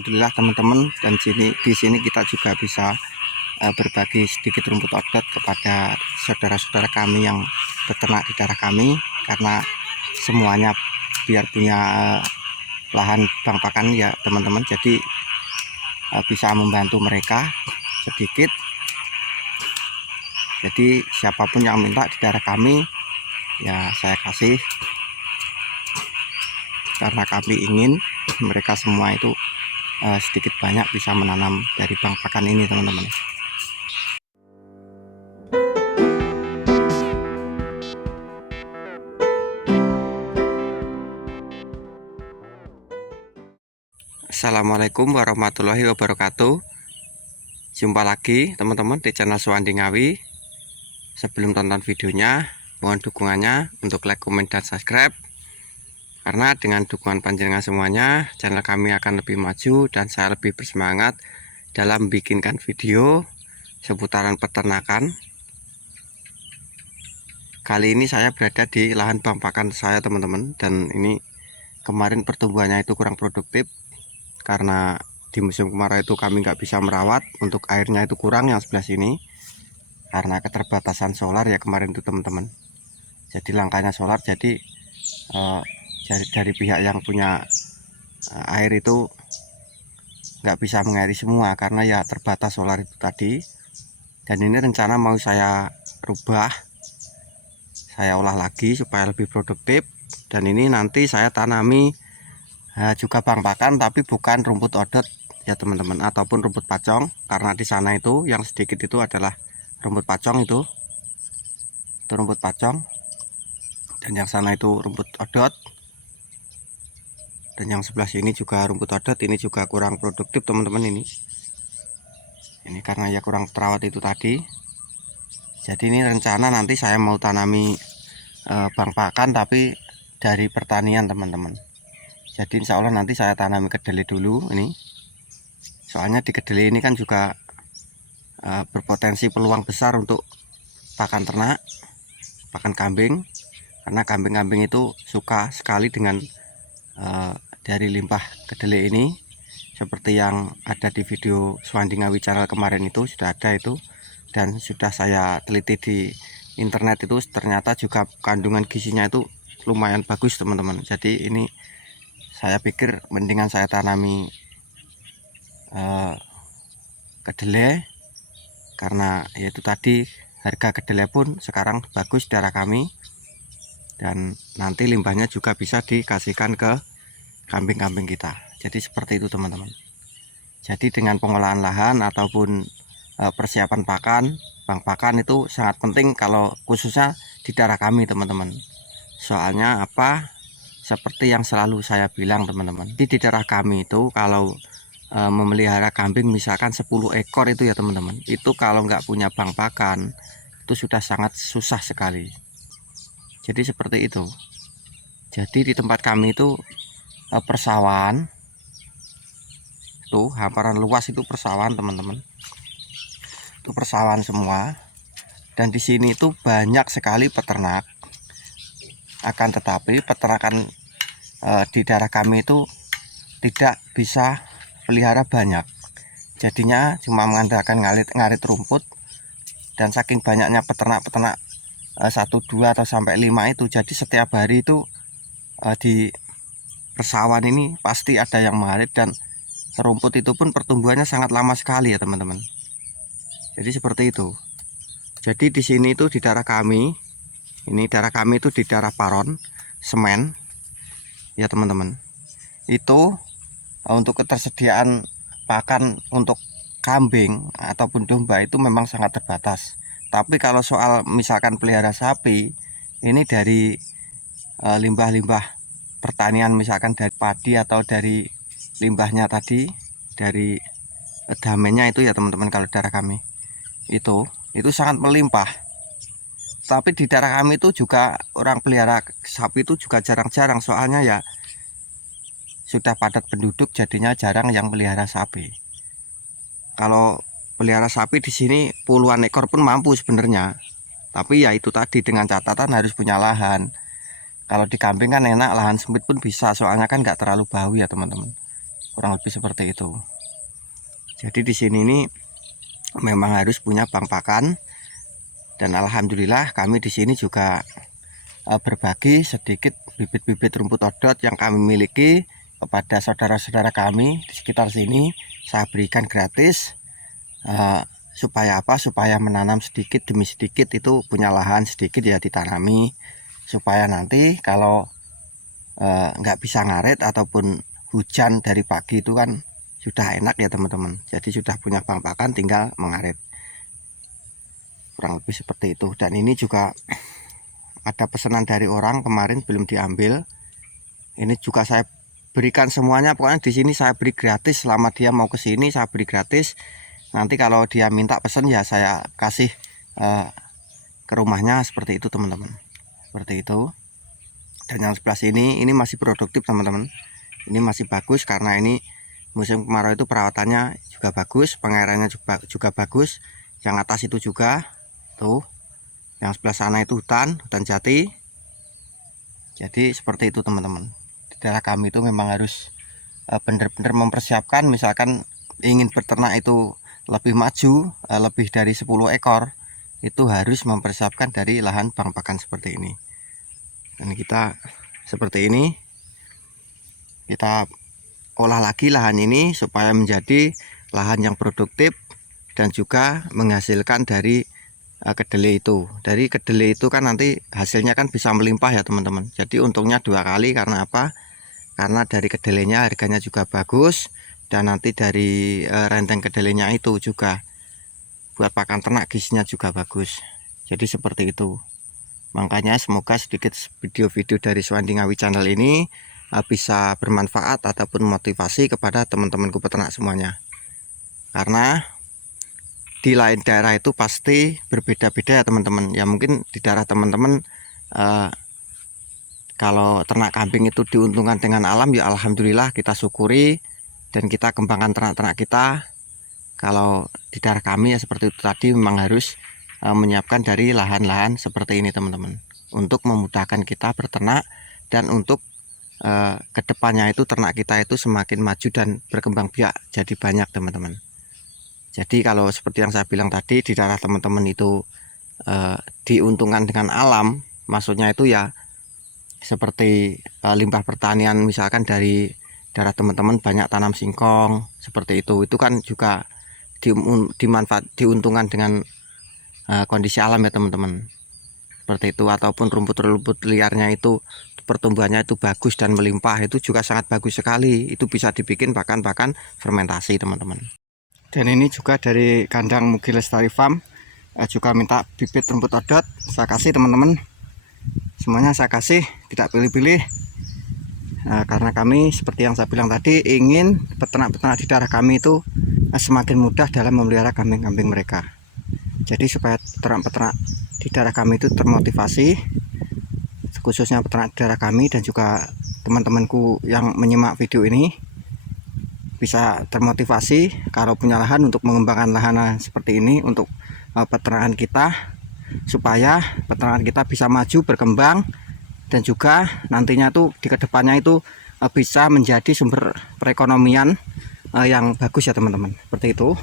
Alhamdulillah teman-teman, dan di sini kita juga bisa berbagi sedikit rumput odot kepada saudara-saudara kami yang beternak di daerah kami, karena semuanya biar punya lahan bang pakan ya teman-teman, jadi bisa membantu mereka sedikit. Jadi siapapun yang minta di daerah kami ya saya kasih, karena kami ingin mereka semua itu sedikit banyak bisa menanam dari bang pakan ini teman-teman. Assalamualaikum warahmatullahi wabarakatuh. Jumpa lagi teman-teman di channel Suwandi Ngawi. Sebelum tonton videonya, mohon dukungannya untuk like, komen, dan subscribe, karena dengan dukungan panjenengan semuanya, channel kami akan lebih maju dan saya lebih bersemangat dalam bikinkan video seputaran peternakan. Kali ini saya berada di lahan bang pakan saya teman-teman, dan ini kemarin pertumbuhannya itu kurang produktif karena di musim kemarau itu kami nggak bisa merawat, untuk airnya itu kurang yang sebelah sini karena keterbatasan solar ya kemarin itu teman-teman. Jadi langkahnya solar, jadi dari pihak yang punya air itu nggak bisa mengairi semua karena ya terbatas solar itu tadi. Dan ini rencana mau saya rubah, saya olah lagi supaya lebih produktif, dan ini nanti saya tanami juga bang pakan, tapi bukan rumput odot ya teman-teman, ataupun rumput pacong, karena di sana itu yang sedikit itu adalah rumput pacong, itu rumput pacong, dan yang sana itu rumput odot, dan yang sebelah sini juga rumput odot. Ini juga kurang produktif teman-teman, ini karena ya kurang terawat itu tadi. Jadi ini rencana nanti saya mau tanami bang pakan tapi dari pertanian teman-teman. Jadi insya Allah nanti saya tanami kedelai dulu ini, soalnya di kedelai ini kan juga berpotensi peluang besar untuk pakan ternak, pakan kambing, karena kambing-kambing itu suka sekali dengan dari limbah kedelai ini, seperti yang ada di video Suwandi Ngawi channel kemarin itu sudah ada itu, dan sudah saya teliti di internet itu ternyata juga kandungan gizinya itu lumayan bagus teman-teman. Jadi ini saya pikir mendingan saya tanami kedelai, karena yaitu tadi harga kedelai pun sekarang bagus di daerah kami, dan nanti limbahnya juga bisa dikasihkan ke kambing-kambing kita. Jadi seperti itu teman-teman. Jadi dengan pengolahan lahan ataupun persiapan pakan, bang pakan itu sangat penting kalau khususnya di daerah kami teman-teman. Soalnya apa? Seperti yang selalu saya bilang teman-teman, di daerah kami itu kalau memelihara kambing misalkan 10 ekor itu ya teman-teman, itu kalau nggak punya bang pakan itu sudah sangat susah sekali. Jadi seperti itu. Jadi di tempat kami itu persawahan, tuh hamparan luas itu persawahan teman-teman, itu persawahan semua, dan di sini itu banyak sekali peternak. Akan tetapi peternakan di daerah kami itu tidak bisa pelihara banyak, jadinya cuma mengandalkan ngarit rumput, dan saking banyaknya peternak-peternak 1, 2 atau sampai 5 itu, jadi setiap hari itu di persawahan ini pasti ada yang mengarit, dan rumput itu pun pertumbuhannya sangat lama sekali ya teman-teman. Jadi seperti itu. Jadi di sini itu di daerah kami, daerah kami itu di daerah Paron Semen ya teman-teman. Itu untuk ketersediaan pakan untuk kambing ataupun domba itu memang sangat terbatas. Tapi kalau soal misalkan pelihara sapi, ini dari limbah-limbah pertanian, misalkan dari padi atau dari limbahnya tadi, dari damennya itu ya teman-teman, kalau daerah kami itu sangat melimpah. Tapi di daerah kami itu juga orang pelihara sapi itu juga jarang-jarang, soalnya ya sudah padat penduduk, jadinya jarang yang pelihara sapi. Kalau pelihara sapi di sini puluhan ekor pun mampu sebenarnya, tapi ya itu tadi dengan catatan harus punya lahan. Kalau di kambing kan enak, lahan sempit pun bisa, soalnya kan nggak terlalu bau ya teman-teman. kurang lebih seperti itu. Jadi di sini ini memang harus punya bank pakan, dan alhamdulillah kami di sini juga berbagi sedikit bibit-bibit rumput odot yang kami miliki kepada saudara-saudara kami di sekitar sini. Saya berikan gratis supaya apa? Supaya menanam sedikit demi sedikit, itu punya lahan sedikit ya ditanami, supaya nanti kalau nggak bisa ngaret ataupun hujan dari pagi itu kan sudah enak ya teman-teman. Jadi sudah punya bank pakan, tinggal mengaret. Kurang lebih seperti itu. Dan ini juga ada pesanan dari orang kemarin belum diambil. Ini juga saya berikan semuanya. Pokoknya di sini saya beri gratis, selama dia mau ke sini saya beri gratis. Nanti kalau dia minta pesan ya saya kasih ke rumahnya, seperti itu teman-teman. Seperti itu. Dan yang sebelah sini ini masih produktif teman-teman. Ini masih bagus karena ini musim kemarau, itu perawatannya juga bagus, pengairannya juga bagus. Yang atas itu juga tuh, yang sebelah sana itu hutan jati. Jadi seperti itu teman-teman. Di daerah kami itu memang harus benar-benar mempersiapkan. Misalkan ingin beternak itu lebih maju, lebih dari 10 ekor, itu harus mempersiapkan dari lahan bank pakan seperti ini. Dan kita seperti ini, kita olah lagi lahan ini supaya menjadi lahan yang produktif dan juga menghasilkan dari kedelai itu. Dari kedelai itu kan nanti hasilnya kan bisa melimpah ya teman-teman. Jadi untungnya 2 kali. Karena apa? Karena dari kedelainya harganya juga bagus, dan nanti dari renteng kedelainya itu juga buat pakan ternak gizinya juga bagus. Jadi seperti itu. Makanya semoga sedikit video-video dari Suwandi Ngawi Channel ini bisa bermanfaat ataupun motivasi kepada teman-temanku peternak semuanya. Karena di lain daerah itu pasti berbeda-beda ya teman-teman. Ya mungkin di daerah teman-teman kalau ternak kambing itu diuntungkan dengan alam, ya alhamdulillah kita syukuri dan kita kembangkan ternak-ternak kita. Kalau di daerah kami ya seperti itu tadi, memang harus menyiapkan dari lahan-lahan seperti ini teman-teman, untuk memudahkan kita berternak dan untuk kedepannya itu ternak kita itu semakin maju dan berkembang biak jadi banyak teman-teman. Jadi kalau seperti yang saya bilang tadi, di daerah teman-teman itu diuntungkan dengan alam, maksudnya itu ya seperti limbah pertanian, misalkan dari daerah teman-teman banyak tanam singkong seperti itu kan juga diuntungkan dengan kondisi alam ya teman-teman, seperti itu. Ataupun rumput-rumput liarnya itu pertumbuhannya itu bagus dan melimpah, itu juga sangat bagus sekali. Itu bisa dibikin bahkan fermentasi teman-teman. Dan ini juga dari kandang Mugi Lestari Farm, juga minta bibit rumput odot, saya kasih teman-teman. Semuanya saya kasih, tidak pilih-pilih. Karena kami seperti yang saya bilang tadi, ingin peternak-peternak di daerah kami itu semakin mudah dalam memelihara kambing-kambing mereka. Jadi supaya peternak-peternak di daerah kami itu termotivasi, khususnya peternak di daerah kami dan juga teman-temanku yang menyimak video ini bisa termotivasi kalau punya lahan untuk mengembangkan lahan seperti ini untuk peternakan kita, supaya peternakan kita bisa maju berkembang dan juga nantinya tuh di kedepannya itu bisa menjadi sumber perekonomian yang bagus ya teman-teman, seperti itu.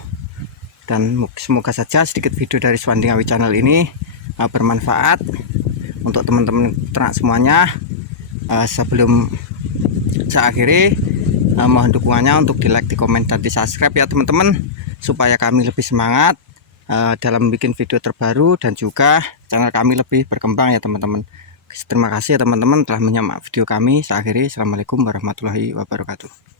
Dan semoga saja sedikit video dari Suwandi Ngawi Channel ini bermanfaat untuk teman-teman ternak semuanya. Sebelum saya akhiri, mohon dukungannya untuk di like, di komen, dan di subscribe ya teman-teman, supaya kami lebih semangat dalam bikin video terbaru dan juga channel kami lebih berkembang ya teman-teman. Terima kasih ya teman-teman telah menyimak video kami. Saya akhiri. Assalamualaikum warahmatullahi wabarakatuh.